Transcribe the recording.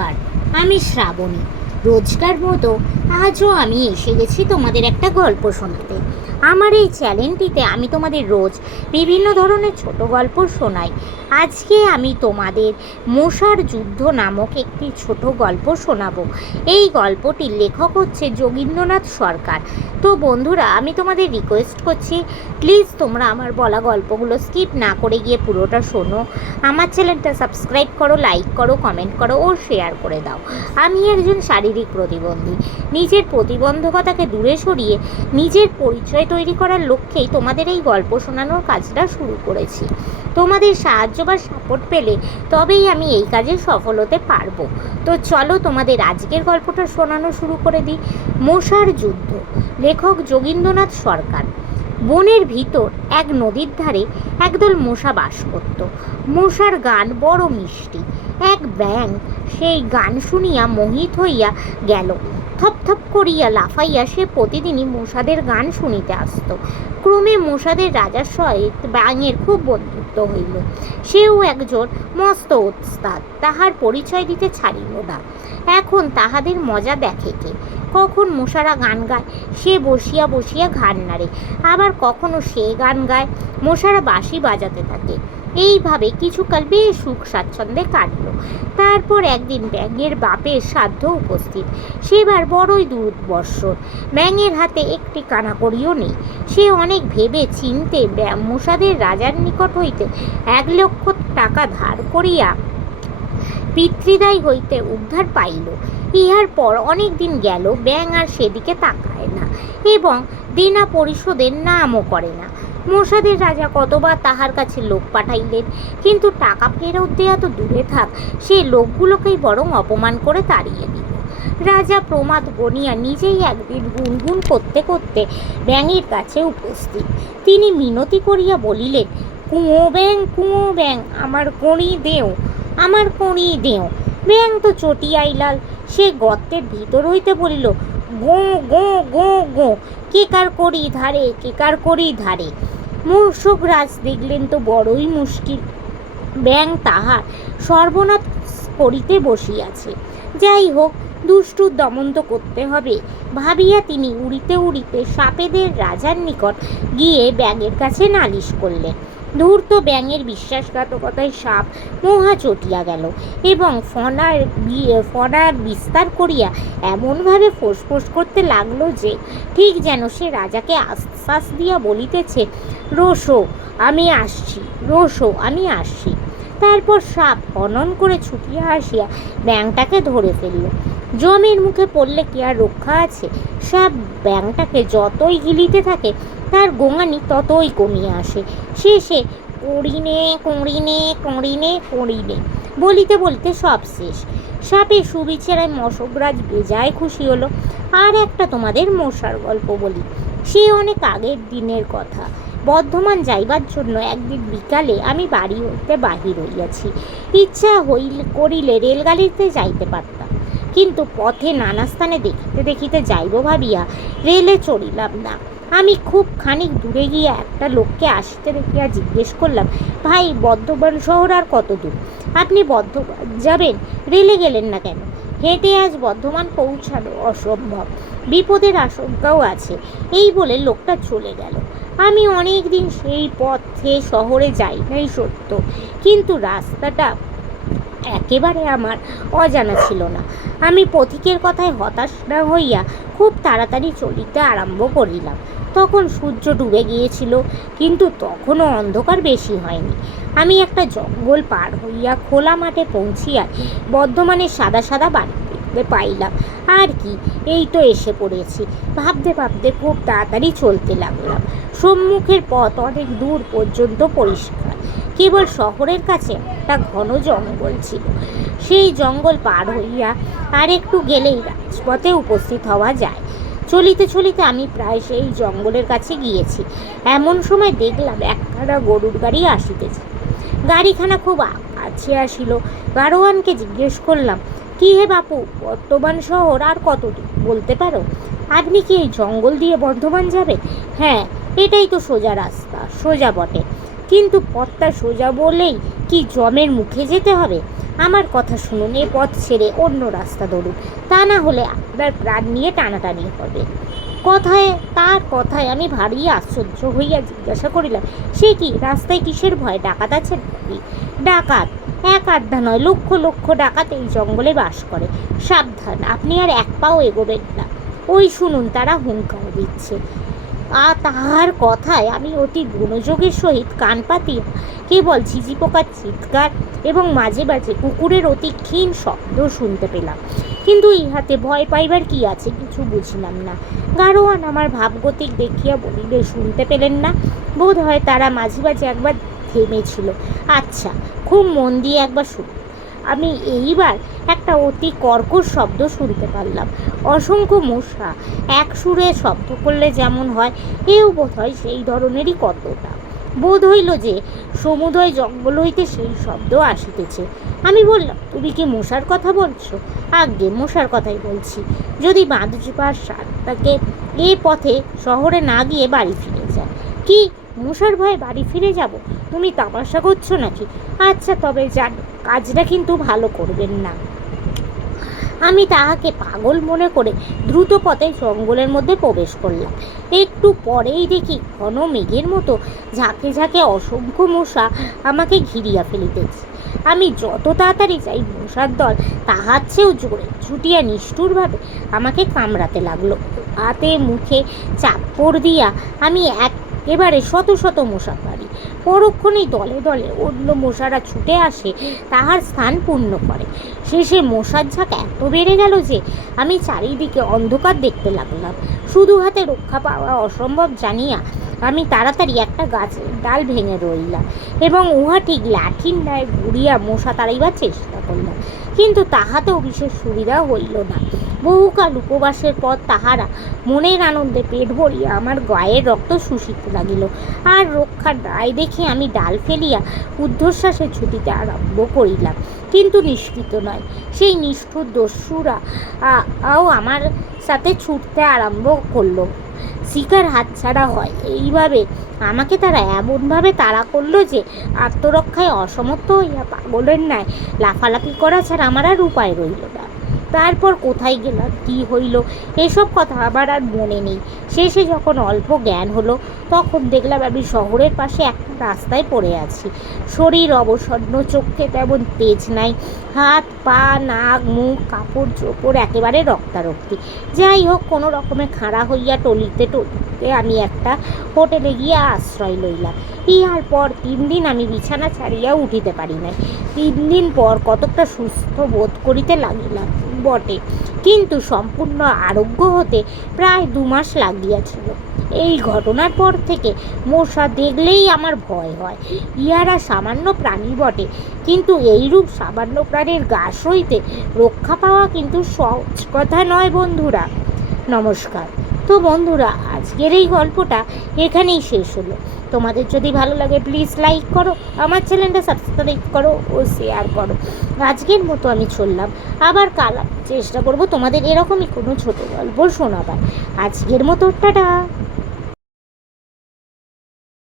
নমস্কার আমি শ্রাবণী। রোজকার মতো আজও আমি এসে গেছি তোমাদের একটা গল্প শোনাতে। আমার এই চ্যানেলটিতে আমি তোমাদের রোজ বিভিন্ন ধরনের ছোট গল্প শোনাই। আজকে আমি তোমাদের মশার যুদ্ধ নামক একটি ছোট গল্প শোনাবো। এই গল্পটির লেখক হচ্ছে যোগীন্দ্রনাথ সরকার। তো বন্ধুরা, আমি তোমাদের রিকোয়েস্ট করছি প্লিজ তোমরা আমার বলা গল্পগুলো স্কিপ না করে গিয়ে পুরোটা শোনো। আমার চ্যানেলটা সাবস্ক্রাইব করো লাইক করো কমেন্ট করো ও শেয়ার করে দাও। আমি একজন শারীরিক প্রতিবন্ধী। নিজের প্রতিবন্ধকতাকে দূরে সরিয়ে নিজের পরিচয় তৈরি করার লক্ষ্যেই তোমাদের এই গল্প শোনানোর কাজটা শুরু করেছি। তোমাদের সাহায্য বা সাপোর্ট পেলে তবেই আমি এই কাজে সফল হতে পারব। তো চলো তোমাদের আজকের গল্পটা শোনানো শুরু করে দিই। মশার যুদ্ধ, লেখক যোগীন্দ্রনাথ সরকার। বনের ভিতর এক নদীর ধারে একদল মশা বাস করত। মশার গান বড় মিষ্টি। এক ব্যাং সেই গান শুনিয়া মোহিত হইয়া গেল। থপ থপ করিয়া লাফাইয়া সে প্রতিদিনই মশাদের গান শুনিতে আসত। ক্রমে মশাদের রাজার সহিত ব্যাঙের খুব বন্ধুত্ব হইল। সেও একজন মস্ত উস্তাদ, তাহার পরিচয় দিতে ছাড়িল না। এখন তাহাদের মজা দেখে কে? কখন মশারা গান গায়? সে বসিয়া বসিয়া ঘাড় নাড়ে। আবার কখনো সে গান গায়? মশারা বাঁশি বাজাতে থাকে। এইভাবে কিছুকাল বেশ সুখ স্বাচ্ছন্দ্যে কাটল। তারপর একদিন ব্যাঙের বাপের সাধ্য উপস্থিত। সেবার বড়ই দুর্বৎসর ব্যাঙের হাতে একটি কানাকড়িও নেই। সে অনেক ভেবে চিনতে মশাদের রাজার নিকট হইতে এক লক্ষ টাকা ধার করিয়া পিতৃদায় হইতে উদ্ধার পাইল। ইহার পর অনেক দিন গেল ব্যাং আর সেদিকে তাকায় না এবং দেনা পরিশোধের নামও করে না। মশাদের রাজা কতবার তাহার কাছে লোক পাঠাইলেন? কিন্তু টাকা ফেরত দেয়া তো দূরে থাক, সে লোকগুলোকেই বরং অপমান করে তাড়িয়ে দিল। রাজা প্রমাদ গনিয়া নিজেই একদিন গুনগুন করতে করতে ব্যাঙের কাছে উপস্থিত। তিনি মিনতি করিয়া বলিলেন, কুঁয়ো ব্যাং কুঁয়ো ব্যাং আমার কড়ি দেও, আমার কড়ি দেও। ব্যাং তো চটিয়াই লাল সে গর্তের ভিতর হইতে বলিল, গো গো গো গো, কে কার করি ধারে, কে কার করি ধারে? মূর্ষকরাজ দেখলেন তো বড়ই মুশকিল। ব্যাং তাহার সর্বনাথ করিতে বসিয়াছে। যাই হোক দুষ্টুর দমন তো করতে হবে। ভাবিয়া তিনি উড়িতে উড়িতে সাপেদের রাজার নিকট গিয়ে ব্যাঙের কাছে নালিশ করলেন। ধূর্ত ব্যাঙের বিশ্বাসঘাতকতায় সাপ মহা চটিয়া গেল এবং ফনার ফনার বিস্তার করিয়া এমনভাবে ফোঁস করতে লাগল যে ঠিক যেন সে রাজাকে আশ্বাস দিয়া বলিতেছে, রোসো, আমি আসছি, রোসো, আমি আসছি। তারপর সাপ অনন করে ছুটিয়া আসিয়া ব্যাংটাকে ধরে ফেলল। জমের মুখে পড়লে কি আর রক্ষা আছে? সাপ ব্যাংটাকে যতই গিলিতে থাকে, তার গোঙানি ততই কমিয়ে আসে। শেষে কড়িনে কড়িনে কড়িনে কড়িনে বলিতে বলিতে সব শেষ। সাপে সুবিচারায় মশকরাজ বেজায় খুশি হলো। আর একটা তোমাদের মশার গল্প বলি। সে অনেক আগের দিনের কথা। বর্ধমান যাইবার জন্য একদিন বিকালে আমি বাড়ি হইতে বাহির হইয়াছি। ইচ্ছা হইল করিলে রেলগাড়িতে যাইতে পারতাম। কিন্তু পথে নানা স্থানে দেখিতে দেখিতে যাইব ভাবিয়া রেলে চড়িলাম না। আমি খুব খানিক দূরে গিয়া একটা লোককে আসতে দেখিয়া জিজ্ঞেস করলাম, ভাই বর্ধমান শহর আর কত দূর? আপনি বর্ধমান যাবেন? রেলে গেলেন না কেন? হেঁটে আজ বর্ধমান পৌঁছানো অসম্ভব। বিপদের আশঙ্কাও আছে। এই বলে লোকটা চলে গেল। আমি অনেক দিন সেই পথে শহরে যাই নাই সত্য। কিন্তু রাস্তাটা একেবারে আমার অজানা ছিল না। আমি পথিকের কথায় হতাশ না হইয়া খুব তাড়াতাড়ি চলিতে আরম্ভ করিলাম। তখন সূর্য ডুবে গিয়েছিল, কিন্তু তখনও অন্ধকার বেশি হয়নি। আমি একটা জঙ্গল পার হইয়া খোলা মাঠে পৌঁছিয়া বর্ধমানের সাদা সাদা বাড়ি দেখতে পাইলাম। আর কি, এই তো এসে পড়েছি। ভাবতে ভাবতে খুব তাড়াতাড়ি চলতে লাগলাম। সম্মুখের পথ অনেক দূর পর্যন্ত পরিষ্কার। কেবল শহরের কাছে একটা ঘন জঙ্গল ছিল। সেই জঙ্গল পার হইয়া আর একটু গেলেই রাজপথে উপস্থিত হওয়া যায়। চলিতে চলিতে আমি প্রায় সেই জঙ্গলের কাছে গিয়েছি। এমন সময় দেখলাম একখানা গরুর গাড়ি আসিতেছে। গাড়িখানা খুব কাছে আসিল। গাড়োয়ানকে জিজ্ঞেস করলাম, কি হে বাপু বর্ধমান শহর আর কত বলতে পারো? আপনি কি এই জঙ্গল দিয়ে বর্ধমান যাবেন? হ্যাঁ এটাই তো সোজা রাস্তা, সোজা বটে কিন্তু পথটা সোজা বলেই কি জমের মুখে যেতে হবে? আমার কথা শুনুন, এ পথ ছেড়ে অন্য রাস্তা ধরুন তা না হলে আপনার প্রাণ নিয়ে টানাটানি হবে। কথায়, তার কথায় আমি ভারী আশ্চর্য হইয়া জিজ্ঞাসা করিলাম, সে কি রাস্তায় কিসের ভয় ডাকাত আছে ডাকাত? এক আড্ডা নয়, লক্ষ লক্ষ ডাকাত এই জঙ্গলে বাস করে। সাবধান, আপনি আর এক পাও এগোবেন না। ওই শুনুন, তারা হুঙ্কার দিচ্ছে। আর তাহার কথায় আমি অতি গুণযোগের সহিত কান পাতিয়া। কেবল ঝিঝি পোকার চিৎকার এবং মাঝে মাঝে কুকুরের অতি ক্ষীণ শব্দ শুনতে পেলাম। কিন্তু ইহাতে ভয় পাইবার কি আছে কিছু বুঝিলাম না। গারোয়ান আমার ভাবগতিক দেখিয়া বলিলে, শুনতে পেলেন না? বোধ হয় তারা মাঝে মাঝে একবার থেমেছিল। আচ্ছা খুব মন দিয়ে একবার শুনুন। আমি এইবার একটা অতি কর্কশ শব্দ শুনতে পারলাম। অসংখ্য মশা এক সুরে শব্দ করলে যেমন হয়, এও বোধ হয় সেই ধরনেরই কতটা বোধ হইল যে সমুদয় জঙ্গল হইতে সেই শব্দ আসিতেছে। আমি বললাম, তুমি কি মশার কথা বলছো? আগে মশার কথাই বলছি। যদি বাঁধবার সাতটাকে এ পথে শহরে না গিয়ে বাড়ি ফিরে যায়, কি মশার ভয়ে বাড়ি ফিরে যাব? তুমি তামাশা করছ নাকি? আচ্ছা তবে যান কাজটা কিন্তু ভালো করবেন না। আমি তাহাকে পাগল মনে করে দ্রুত পথে জঙ্গলের মধ্যে প্রবেশ করলাম। একটু পরেই দেখি ঘন মেঘের মতো ঝাঁকে ঝাঁকে অসংখ্য মশা আমাকে ঘিরিয়া ফেলিতেছে। আমি যত তাড়াতাড়ি যাই মশার দল, তাহার চেয়েও জোরে ছুটিয়া নিষ্ঠুরভাবে আমাকে কামড়াতে লাগল। হাতে মুখে চাপড় দিয়া আমি একেবারে শত শত মশা পরক্ষণেই দলে দলে অন্য মশারা ছুটে আসে, তাহার স্থান পূর্ণ করে। শেষে মশার ঝাঁক এত বেড়ে গেল যে আমি চারিদিকে অন্ধকার দেখতে লাগলাম। শুধু হাতে রক্ষা পাওয়া অসম্ভব জানিয়া আমি তাড়াতাড়ি একটা গাছের ডাল ভেঙে রইলাম এবং উহা ঠিক লাঠির ন্যায় ঘুরিয়া মশা তাড়াইবার চেষ্টা করলাম। কিন্তু তাহাতেও বিশেষ সুবিধা হইল না। বহুকাল উপবাসের পর তাহারা মনের আনন্দে পেট ভরিয়া আমার গায়ের রক্ত শুষিতে লাগিল। আর রক্ষার দায় দেখে আমি ডাল ফেলিয়া ঊর্ধ্বশ্বাসে ছুটিতে আরম্ভ করিলাম। কিন্তু নিষ্কৃত নয়। সেই নিষ্ঠুর দস্যুরা আও আমার সাথে ছুটতে আরম্ভ করল। শিকার হাতছাড়া হয়। এইভাবে আমাকে তারা এমনভাবে তাড়া করল যে আত্মরক্ষায় অসমর্থ হইয়া পাগলের ন্যায় লাফালাফি করা ছাড়া আমার আর উপায় রইল না। তারপর কোথায় গেলাম, কী হইল, এসব কথা আবার আর মনে নেই। শেষে যখন অল্প জ্ঞান হলো, তখন দেখলাম আমি শহরের পাশে একটা রাস্তায় পড়ে আছি। শরীর অবসন্ন, চোখে তেমন তেজ নাই, হাত, পা, নাক, মুখ, কাপড়, চোপড় একেবারে রক্তারক্তি। যাই হোক, কোনো রকমে খাড়া হইয়া টলিতে টলিতে আমি একটা হোটেলে গিয়ে আশ্রয় লইলাম। ইহার পর তিন দিন আমি বিছানা ছাড়িয়া উঠিতে পারি নাই। তিন দিন পর কতকটা সুস্থ বোধ করিতে লাগিলাম। বটে। কিন্তু সম্পূর্ণ আরোগ্য হতে প্রায় দু মাস লাগিয়াছিল। এই ঘটনার পর থেকে মশা দেখলেই আমার ভয় হয়। ইহারা সামান্য প্রাণী বটে, কিন্তু এইরূপ সামান্য প্রাণীর গাছ হইতে রক্ষা পাওয়া কিন্তু সহজ কথা নয় বন্ধুরা। নমস্কার। তো বন্ধুরা, আজকের এই গল্পটা এখানেই শেষ হলো। তোমাদের যদি ভালো লাগে প্লিজ লাইক করো, আমার চ্যানেলটা সাবস্ক্রাইব করো ও শেয়ার করো। আজকের মতো আমি চললাম। আবার কাল চেষ্টা করব তোমাদের এরকমই কোনো ছোট গল্প শোনাবার। আজকের মতো, টাটা!